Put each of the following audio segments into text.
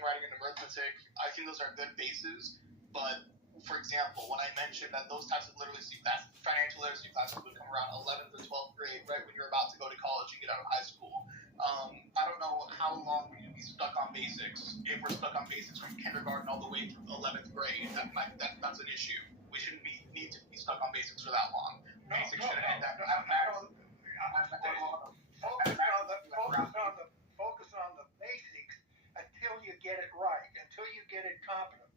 reading, writing, and arithmetic, I think those are good bases. But for example, when I mentioned that those types of literacy classes, financial literacy classes, would come around 11th or 12th grade, right when you're about to go to college and get out of high school. I don't know how long we would be stuck on basics. If we're stuck on basics from kindergarten all the way through 11th grade, that's an issue. We shouldn't need to be stuck on basics for that long. Basics should end at Focus on the basics until you get it right, until you get it competent.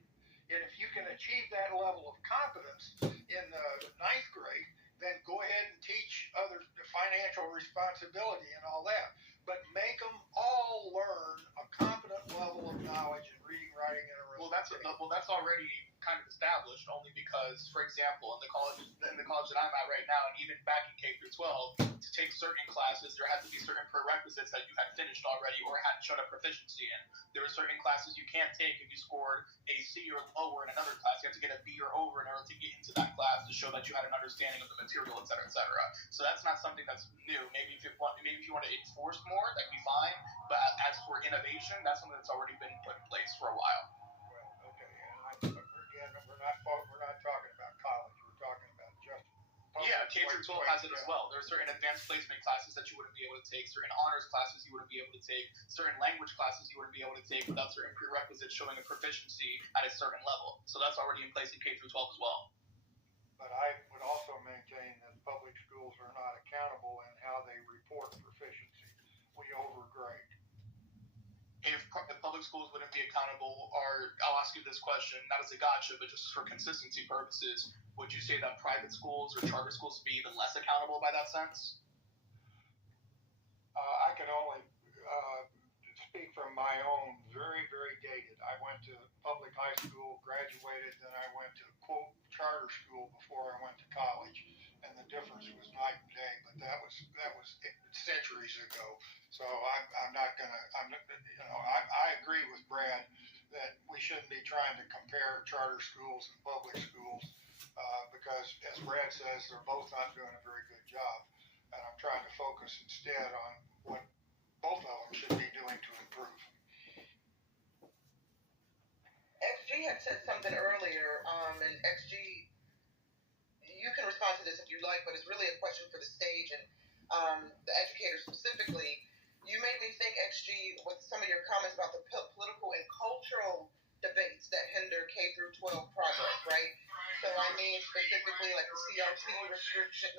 And if you can achieve that level of competence in the ninth grade, then go ahead and teach others the financial responsibility and all that. But make them all learn a competent level of knowledge in reading, writing, and arithmetic. That's already kind of established, only because, for example, in the college that I'm at right now, and even back in K through 12, to take certain classes, there had to be certain prerequisites that you had finished already or had shown a proficiency in. There were certain classes you can't take if you scored a C or lower in another class. You have to get a B or over in order to get into that class to show that you had an understanding of the material, et cetera, et cetera. So that's not something that's new. Maybe if you want to enforce more, that'd be fine. But as for innovation, that's something that's already been put in place for a while. Well, okay, and again, we're not talking about college. We're talking about just K through 12 has it as well. There are certain advanced placement classes that you wouldn't be able to take, certain honors classes you wouldn't be able to take, certain language classes you wouldn't be able to take without certain prerequisites showing a proficiency at a certain level. So that's already in place in K through 12 as well. But I would also maintain that public schools are not accountable in how they report proficiency. We overgrade. If public schools wouldn't be accountable, or I'll ask you this question, not as a gotcha, but just for consistency purposes, would you say that private schools or charter schools would be even less accountable by that sense? I can only speak from my own, very, very dated. I went to public high school, graduated, then I went to, quote, charter school before I went to college, and the difference was night and day, but that was centuries ago. So I agree with Brad that we shouldn't be trying to compare charter schools and public schools because, as Brad says, they're both not doing a very good job. And I'm trying to focus instead on what both of them should be doing to improve. XG had said something earlier, and XG, you can respond to this if you like, but it's really a question for the stage and the educators specifically. You made me think, XG, with some of your comments about the political and cultural debates that hinder K through 12 progress, right? So I mean specifically like the CRT restriction